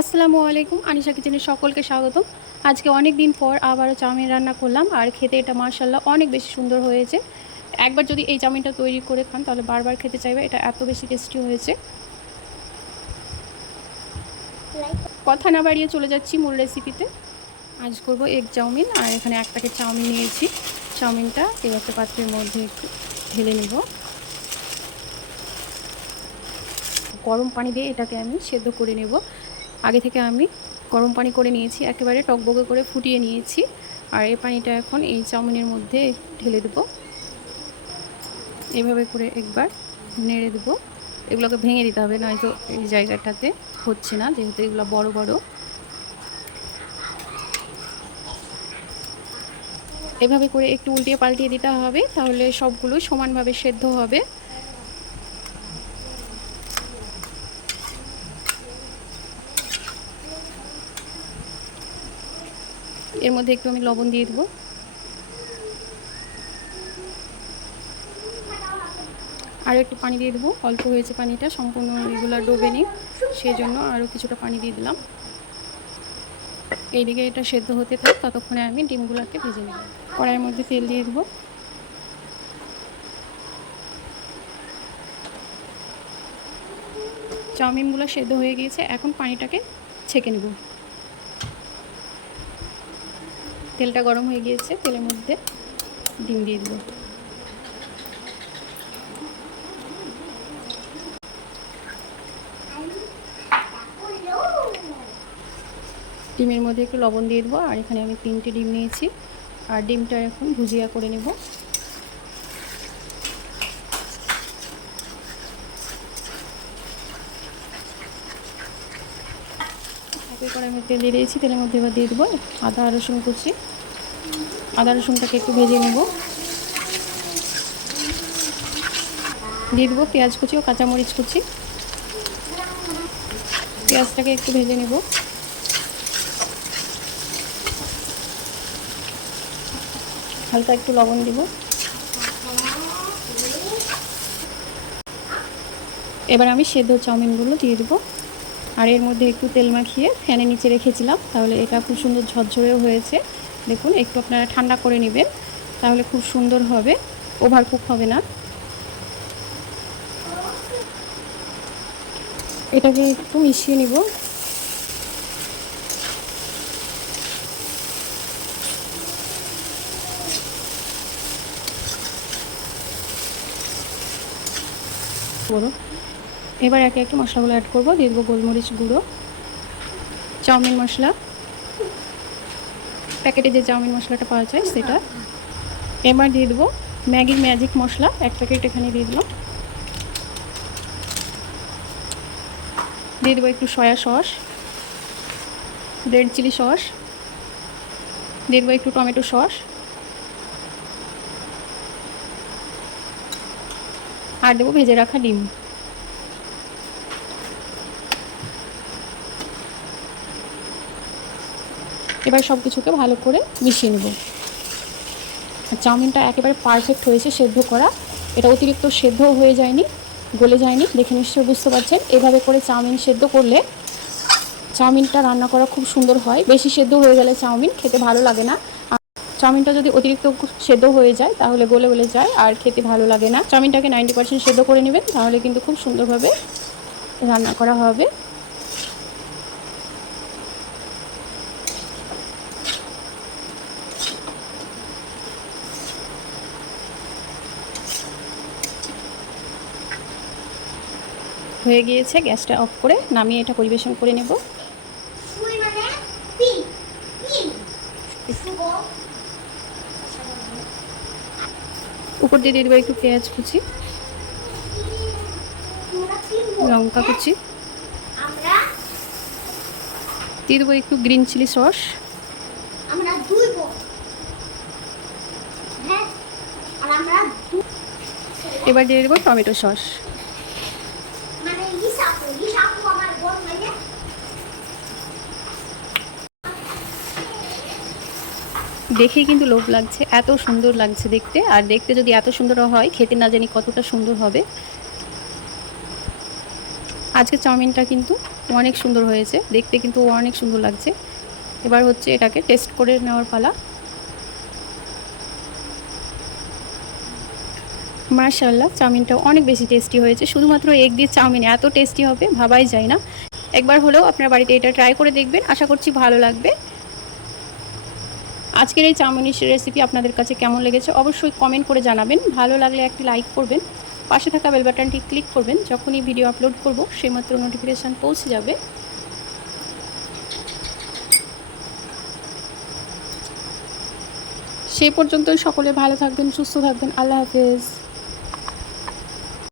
আসসালামু আলাইকুম, আনিশা কিচেনের সকলকে স্বাগতম। আজকে অনেক দিন পর আবারও চাউমিন রান্না করলাম, আর খেতে এটা মার্শাল্লাহ অনেক বেশি সুন্দর হয়েছে। একবার যদি এই চাউমিনটা তৈরি করে খান, তাহলে বারবার খেতে চাইবে, এটা এত বেশি টেস্টি হয়েছে। কথা না বাড়িয়ে চলে যাচ্ছি মূল রেসিপিতে আজ করব এগ চাউমিন, আর এখানে এক প্যাকেট চাউমিন নিয়েছি। চাউমিনটা এই একটা পাত্রের মধ্যে একটু ঢেলে নেব। গরম পানি দিয়ে এটাকে আমি সেদ্ধ করে নেব। আগে থেকে আমি গরম পানি করে নিয়েছি, একেবারে টকবগে করে ফুটিয়ে নিয়েছি। আর এই পানিটা এখন এই চাউমিনের মধ্যে ঢেলে দেবো। এভাবে করে একবার নেড়ে দেবো। এগুলোকে ভেঙে দিতে হবে, নয়তো এই জায়গাটাতে হচ্ছে না, যেহেতু এগুলো বড় বড়। এভাবে করে একটু উল্টিয়ে পাল্টিয়ে দিতে হবে, তাহলে সবগুলো সমানভাবে সেদ্ধ হবে। এর মধ্যে একটু আমি লবণ দিয়ে দেবো। আরও একটু পানি দিয়ে দেবো। অল্প হয়েছে পানিটা, সম্পূর্ণ এগুলো ডোবে নি সেই জন্য আরও কিছুটা পানি দিয়ে দিলাম। এইদিকে এটা সেদ্ধ হতে থাক, ততক্ষণে আমি ডিমগুলোকে ভেজে নেব। কড়াইয়ের মধ্যে তেল দিয়ে দেবো। চাউমিনগুলো সেদ্ধ হয়ে গিয়েছে, এখন পানিটাকে ছেঁকে নেব। তেলটা গরম হয়ে গিয়েছে, তেলের মধ্যে ডিম দিয়ে দেবো। ডিমের মধ্যে একটু লবণ দিয়ে দেবো, আর এখানে আমি তিনটে ডিম নিয়েছি। আর ডিমটা এখন ভুজিয়া করে নেব। আমি তেল দিয়ে দিয়েছি, তেলের মধ্যে এবার দিয়ে দেবো আদা রসুন কুচি। আদা রসুনটাকে একটু ভেজে নেব। দিয়ে দেবো পেঁয়াজ কুচি ও কাঁচামরিচ কুচি। পেঁয়াজটাকে একটু ভেজে নেব। হালকা একটু লবণ দিব। এবার আমি সেদ্ধ চাউমিনগুলো দিয়ে দেবো। আর এর মধ্যে একটু তেল মাখিয়ে ফ্যানের নিচে রেখেছিলাম, তাহলে এটা খুব সুন্দর ঝরঝরেও হয়েছে। দেখুন, একটু আপনারা ঠান্ডা করে নেবেন, তাহলে খুব সুন্দর হবে ওভার কুক হবে না। এটাকে একটু মিশিয়ে নিব। এবার একে একে মশলাগুলো অ্যাড করব, দিয়ে দেবো গোলমরিচ গুঁড়ো, চাউমিন মশলা। প্যাকেটে যে চাউমিন মশলাটা পাওয়া যায় সেটা। এবার দিয়ে দেবো ম্যাগি ম্যাজিক মশলা, এক প্যাকেট এখানে দিয়ে দিলাম। দিয়ে দেবো একটু soya sauce, red chilli sauce, দিয়ে দেবো একটু টমেটো সস। আর দেবো ভেজে রাখা ডিম। এবার সব কিছুকে ভালো করে মিশিয়ে নেব। চাউমিনটা একেবারে পারফেক্ট হয়েছে সেদ্ধ করা। এটা অতিরিক্ত সেদ্ধ হয়ে যায়নি, গলে যায়নি, দেখে নিশ্চয়ই বুঝতে পারছেন। এভাবে করে চাউমিন সেদ্ধ করলে চাউমিনটা রান্না করা খুব সুন্দর হয়। বেশি সেদ্ধ হয়ে গেলে চাউমিন খেতে ভালো লাগে না। চাউমিনটা যদি অতিরিক্ত সেদ্ধ হয়ে যায়, তাহলে গলে গলে যায় আর খেতে ভালো লাগে না। চাউমিনটাকে নাইনটি পার্সেন্ট সেদ্ধ করে নেবেন, তাহলে কিন্তু খুব সুন্দরভাবে রান্না করা হবে। হয়ে গিয়েছে, গ্যাসটা অফ করে নামিয়ে এটা পরিবেশন করে নেব। উপর দিয়ে দিয়ে দেবো একটু পেঁয়াজ কুচি, লঙ্কা কুচি, দিয়ে দেবো একটু গ্রিন চিলি সস। এবার দিয়ে দেবো টমেটো সস। দেখেই কিন্তু লোভ লাগছে, এত সুন্দর লাগছে দেখতে। আর দেখতে যদি এত সুন্দর হয়, খেতে না জানি কতটা সুন্দর হবে। আজকে চাউমিনটা কিন্তু অনেক সুন্দর হয়েছে, দেখতে কিন্তু অনেক সুন্দর লাগছে। এবার হচ্ছে এটাকে টেস্ট করে নেওয়ার পালা। মার্শাল্লাহ চাউমিনটা অনেক বেশি টেস্টি হয়েছে। শুধুমাত্র এগ দিয়ে চাউমিন এত টেস্টি হবে, ভাবাই যায় না। একবার হলেও আপনার বাড়িতে এটা ট্রাই করে দেখবেন। আশা করছি ভালো লাগবে। আজকের এই চাউমিনের রেসিপি আপনাদের কাছে কেমন লেগেছে অবশ্যই কমেন্ট করে জানাবেন। ভালো লাগলে একটি লাইক করবেন। পাশে থাকা বেল বাটনটি ক্লিক করবেন। যখনই ভিডিও আপলোড করব, সেইমাত্র নোটিফিকেশান পৌঁছে যাবে। সেই পর্যন্ত সকলে ভালো থাকবেন, সুস্থ থাকবেন। আল্লাহ হাফেজ।